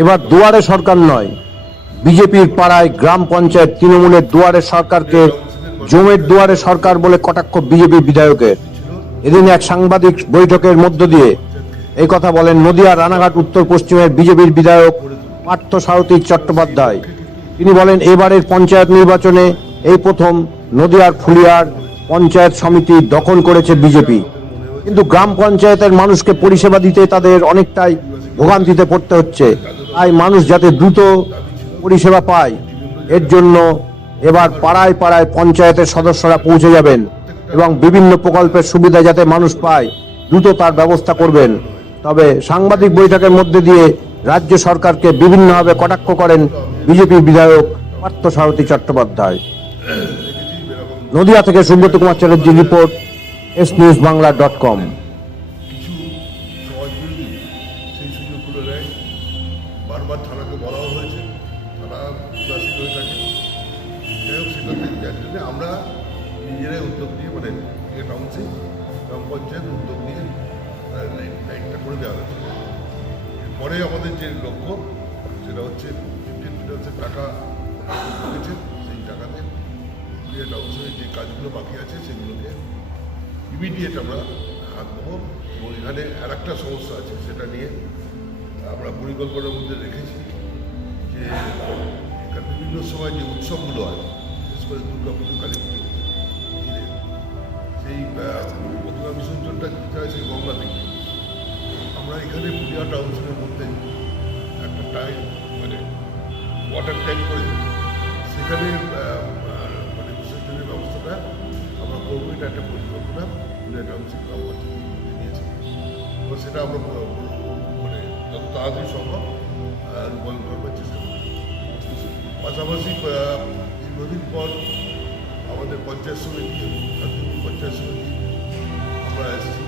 এবার দুয়ারে সরকার নয়। বিজেপির পাড়ায় গ্রাম পঞ্চায়েত তৃণমূলের দুয়ারে সরকারকে জমের দুয়ারে সরকার বলে কটাক্ষ বিজেপি বিধায়কের। এদিন এক সাংবাদিক বৈঠকের মধ্য দিয়ে এই কথা বলেন নদিয়া রানাঘাট উত্তর পশ্চিমের বিজেপির বিধায়ক পার্থ সারথী চট্টোপাধ্যায়। তিনি বলেন, এবারের পঞ্চায়েত নির্বাচনে এই প্রথম নদিয়ার ফুলিয়ার পঞ্চায়েত সমিতি দখল করেছে বিজেপি। কিন্তু গ্রাম পঞ্চায়েতের মানুষকে পরিষেবা দিতে তাদের অনেকটাই ভোগান্তিতে পড়তে হচ্ছে। তাই মানুষ যাতে দ্রুত পরিষেবা পায়, এর জন্য এবার পাড়ায় পাড়ায় পঞ্চায়েতের সদস্যরা পৌঁছে যাবেন এবং বিভিন্ন প্রকল্পের সুবিধা যাতে মানুষ পায়, দ্রুত তার ব্যবস্থা করবেন। তবে সাংবাদিক বৈঠকের মধ্যে দিয়ে রাজ্য সরকারকে বিভিন্নভাবে কটাক্ষ করেন বিজেপি বিধায়ক পার্থ সারথী চট্টোপাধ্যায়। নদিয়া থেকে Subrata Kumar চ্যাটার্জির report S news Bangla dot com সেই সুযোগগুলো নেয় বারবার থানাকে বলাও হয়েছে, থানা উদাসীন হয়ে থাকে। যাই হোক সেটাতে যার জন্য আমরা নিজেরাই উদ্যোগ নিয়ে মানে টাউনশিপ গ্রাম পঞ্চায়েত উদ্যোগ নিয়ে লাইন লাইনটা করে দেওয়া হয়েছে। এরপরে আমাদের যে লক্ষ্য, সেটা হচ্ছে ফিফটিন ফিনান্সের টাকা ঢুকেছে সেই টাকাতে ক্রিয়া টাউনশিপের যে কাজগুলো বাকি আছে, সেগুলোকে ইমিডিয়েট আমরা হাত এবং এখানে আর একটা সমস্যা আছে, সেটা নিয়ে আমরা পরিকল্পনার মধ্যে রেখেছি যে এখানে বিভিন্ন সময় যে উৎসবগুলো হয়, বিশেষ করে দুর্গা পুজো, কালী পুজো সেই প্রতিমা বিসর্জনটা দিতে হয় সেই গঙ্গা থেকে। আমরা এখানে পুরিয়া টাউনশিপের মধ্যে একটা টাইম মানে ওয়াটার ট্যাঙ্ক করে সেখানে মানে বিসর্জনের ব্যবস্থাটা আমরা করব, এটা একটা পরিকল্পনা পুরিয়া টাউনশিপ গ্রাম সেটা আমরা মানে যত তাড়াতাড়ি সম্ভব রূপায়ণ করবার চেষ্টা করব। পাশাপাশি দীর্ঘদিন পর আমাদের পঞ্চায়েত সমিতি এবং শান্তিপুর পঞ্চায়েত সমিতি, আমরা এসেছি।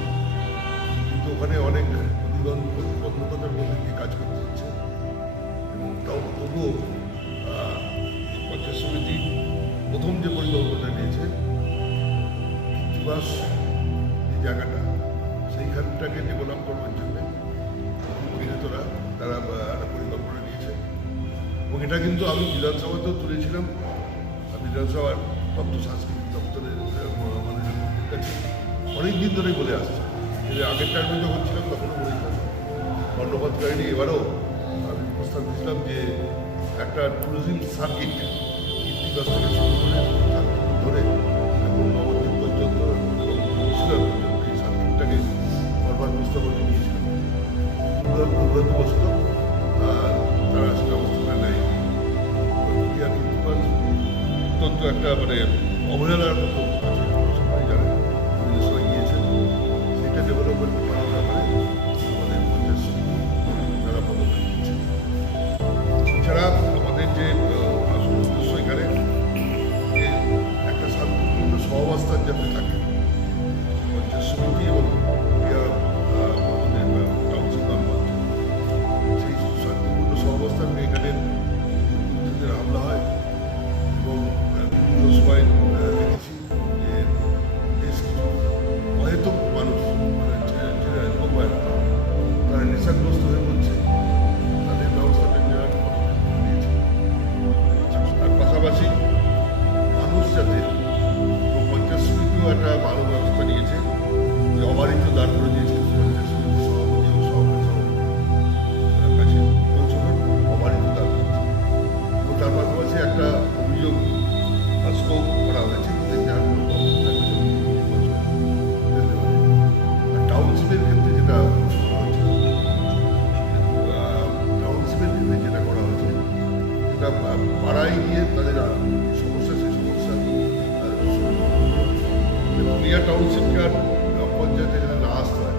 কিন্তু ওখানে অনেক প্রতিবন্ধ প্রতিবন্ধকতার মধ্যে দিয়ে কাজ করতে হচ্ছে। এবং তাও তবুও পঞ্চায়েত সমিতি প্রথম যে পরিকল্পনা নিয়েছে কৃত্তিবাস এই জায়গাটা সেইখানটাকে ডেভেলপ করবার জন্য বিনেতরা তারা একটা পরিকল্পনা নিয়েছে। এবং এটা কিন্তু আমি বিধানসভাতেও তুলেছিলাম। বিধানসভার তথ্য সাংস্কৃতিক দপ্তরের আহ, মানে কাছে অনেক দিন ধরেই বলে আসছে। যে আগের টাইমে যখন ছিলাম তখনও কর্ণপাত কাহিনী এবারও আমি প্রস্তাব দিয়েছিলাম যে একটা ট্যুরিজম সার্কিট কীর্তিবাস থেকে শুরু করে ধরে একটা মানে অবহেলার মতো সবাই জানে জিনিসটা গিয়েছেন সেটা ডেভেলপমেন্ট করার ব্যাপারে আমাদের পঞ্চায়েত যারা পদক্ষেপ নিচ্ছে এছাড়া আমাদের যে উদ্দেশ্য এখানে একটা শান্তিপূর্ণ সহাবস্থান যাতে থাকে আজকেও করা হয়েছে যার টাউনশিপের ক্ষেত্রে যেটা টাউনশিপের ক্ষেত্রে যেটা করা হয়েছে সেটা পাড়ায় গিয়ে তাদের সমস্যা সেই সমস্যা ক্রিয়া টাউনশিপকে আর পঞ্চায়েতে না আসতে হয়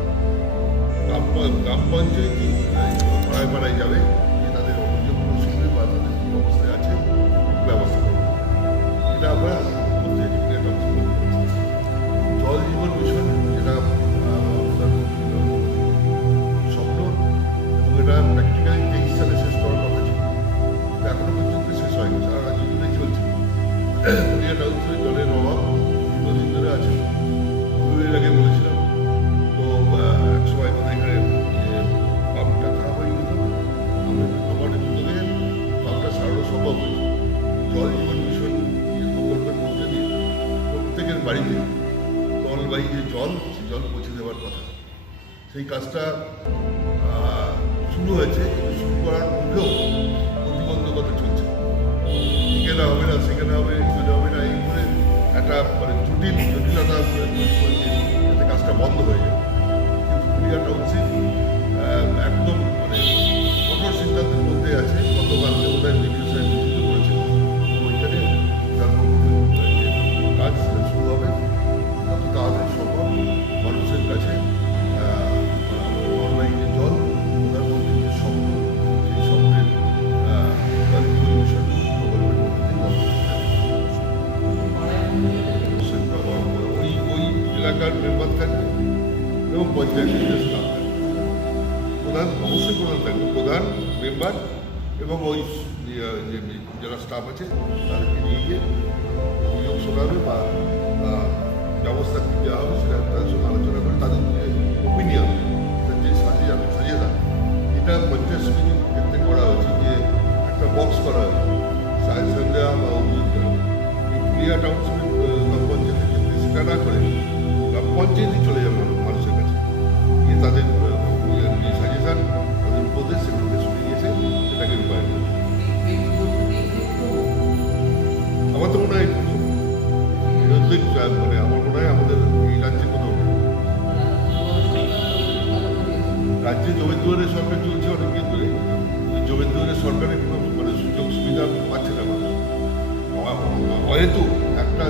গ্রাম পঞ্চায়েতই পাড়ায় পাড়ায় যাবে জলের অভাব দীর্ঘদিন ধরে আছে বলেছিলাম তো এক সময় পাম্পটা খারাপ হয়ে গেল পাম্পটা সারানো সম্ভব হয়েছে জল জীবন মিশন মধ্যে দিয়ে প্রত্যেকের বাড়িতে জলবাহী যে জল পৌঁছে দেওয়ার কথা সেই কাজটা শুরু হয়েছে, শুরু করার মধ্যেও প্রতিবন্ধকতা জটিল জটিলতা যাতে কাজটা বন্ধ হয়ে যায়। কিন্তু ভূমিকাটা হচ্ছে একদম মানে কঠোর সিদ্ধান্তের মধ্যে আছে গতকালকে প্রধান অবশ্যই প্রধান থাকবে। প্রধান মেম্বার এবং ওই যে যারা স্টাফ আছে, তাদেরকে নিয়ে গিয়ে অভিযোগ শোনাবে বা ব্যবস্থা কী দেওয়া হবে, সেটা তাদের সঙ্গে আলোচনা করে তাদের যে ওপিনিয়ন যে সাজিয়ে সাজিয়ে এটা পঞ্চায়েত সমিতির চলছে অনেকদিন ধরে জমির ধরে সরকারের কোনো মানে সুযোগ সুবিধা পাচ্ছে না মানুষ। হয়তো একটা